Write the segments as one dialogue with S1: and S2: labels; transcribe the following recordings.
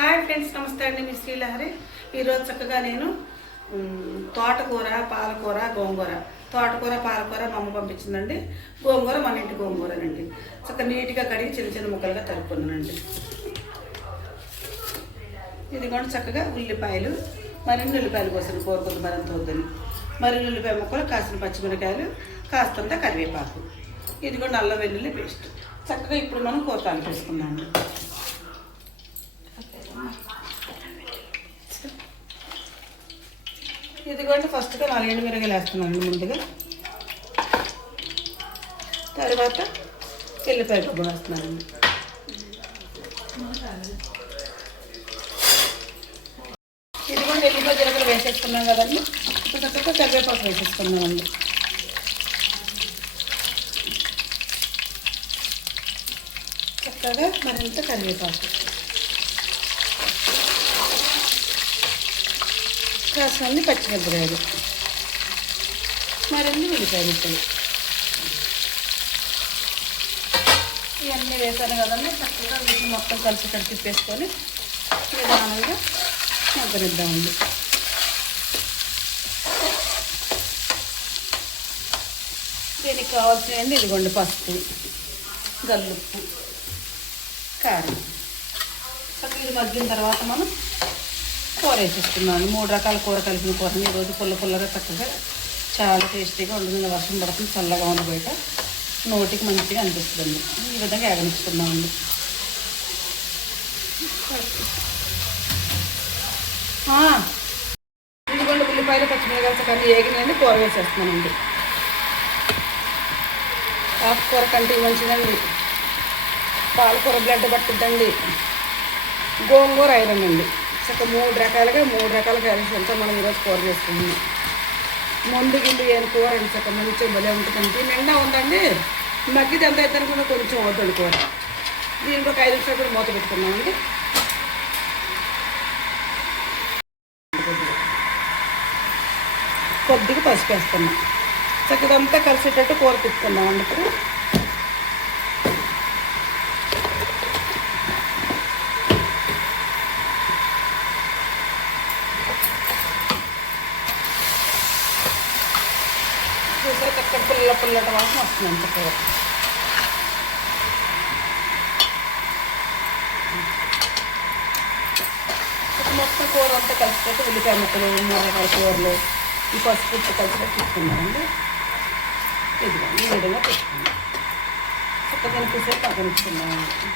S1: Hi friends నమస్తే అండి. మీ శ్రీలహరి ఈరోజు చక్కగా నేను తోటకూర పాలకూర గోంగూర. తోటకూర పాలకూర మా అమ్మ పంపించిందండి. గోంగూర మన ఇంటి గోంగూరనండి. చక్కగా నీట్గా కడిగి చిన్న చిన్న ముక్కలుగా తరుపుకున్నానండి ఇది కూడా చక్కగా ఉల్లిపాయలు. మరిన్ని ఉల్లిపాయలు కోసం కోరుకుంది మరింత వద్దని మరిన్ని ఉల్లిపాయ ముక్కలు? కాసిన పచ్చిమిరకాయలు కాస్తంత కరివేపాకు. ఇది కూడా నల్ల వెల్లుల్లి పేస్ట్. చక్కగా ఇప్పుడు మనం కూర తాలింపు ఇదిగోండి ఫస్ట్గా నాలుగేండు మిరగలు వేస్తున్నాను ముందుగా. తర్వాత ఎల్లిపాయ గుబ్బ వేస్తున్నానండి ఇదిగోండి ఎల్లిపాయ జీలకర్ర వేసేసుకున్నాం కదండి. ఇప్పుడు చక్కగా కరివేపాకు వేసేసుకున్నామండి చక్కగా మరింత కరివేపాకు. కాసినన్ని పచ్చిమిరపకాయలు. మరిన్ని ఉల్లిపాయ ముక్కలు? ఇవన్నీ వేసాను కదండి చక్కగా వీటిని మొత్తం కలిసి ఇక్కడ తిప్పేసుకొని నిదానంగా మగ్గనిద్దామండి దీనికి కావాల్సినవి ఇదిగోండి పసుపు గల్లుప్పు కారం. చక్కగా ఇది మగ్గిన తర్వాత మనం కూర వేసేస్తున్నాను మూడు రకాల కూర కలిపిన కూరని ఈరోజు పుల్ల పుల్లగా చక్కగా చాలా టేస్టీగా ఉంటుంది. వర్షం పడుతుంది. చల్లగా ఉంది బయట. నోటికి మంచిగా అనిపిస్తుంది. ఈ విధంగా ఎగనిస్తున్నామండి ఇదిగోండి ఉల్లిపాయలు పచ్చిమిరకాయలు చక్కగా ఏగినండి కూర వేసేస్తున్నానండి ఆకుకూర కంటే మంచిదండి. పాలకూర బ్లడ్ పట్టుద్దండి. గోంగూర ఐరన్ అండి. చక్కగా మూడు రకాలుగా మూడు రకాల అంతా మనం ఈరోజు కూర చేసుకుంటున్నాం. ముందు గిల్లు ఏం కూర అండి చక్క మంచిగా భలే ఉంటుందండి. నిండా ఉందండి. మగ్గిది ఎంత అయితే అనుకున్నా కొంచెం అవుతుంది కూర. దీనికి ఒక ఐదు నిమిషాలు కూడా మూత పెట్టుకున్నామండి కొద్దిగా పసుపు వేస్తున్నాం చక్కదంతా కలిసేటట్టు కూర తిప్పుకున్నామండి ఇప్పుడు. చూసారు చక్కగా పుల్ల పుల్లట వాసన వస్తుంది చక్కగా మొత్తం కూర అంతా కలిసిపోతే ఉల్లిపాయ ముక్కలు మూడు కూరలు ఈ పసుపు ఉప్పు కలిసిపోయి తీసుకున్నామండి ఇదిగోండి ఈ విధంగా పెట్టుకున్నాం. చక్కగా కనిపిస్తే పక్కనిస్తున్నామండి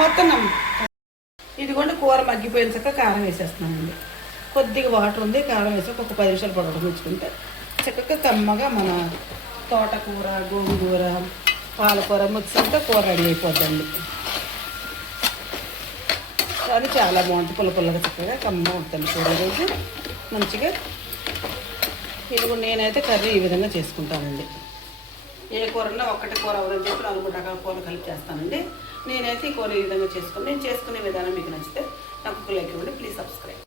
S1: వస్తున్నాం ఇదిగోండి కూర మగ్గిపోయిన చక్క కారం వేసేస్తున్నామండి కొద్దిగా వాటర్ ఉంది కారం వేసి ఒక పది నిమిషాలు పొడవడం ఉంచుకుంటే చక్కగా కమ్మగా మన తోటకూర గోంగూర పాలకూర ముచ్చుకుంటే కూర రెడీ అయిపోద్దండి. కానీ చాలా బాగుంటుంది పుల్ల పుల్లగా చక్కగా కమ్మ ఉంటుంది కూర రోజు మంచిగా ఇది కూడా నేనైతే కర్రీ ఈ విధంగా చేసుకుంటానండి. ఏ కూరన్నా ఒక్కటి కూర అవరని చెప్పి నాలుగు రకాల కూరలు కలిపి చేస్తానండి. నేనైతే ఈ కూర ఈ విధంగా చేసుకుని నేను చేసుకునే విధానం మీకు నచ్చితే నాకు లైక్ ఇవ్వండి. Please subscribe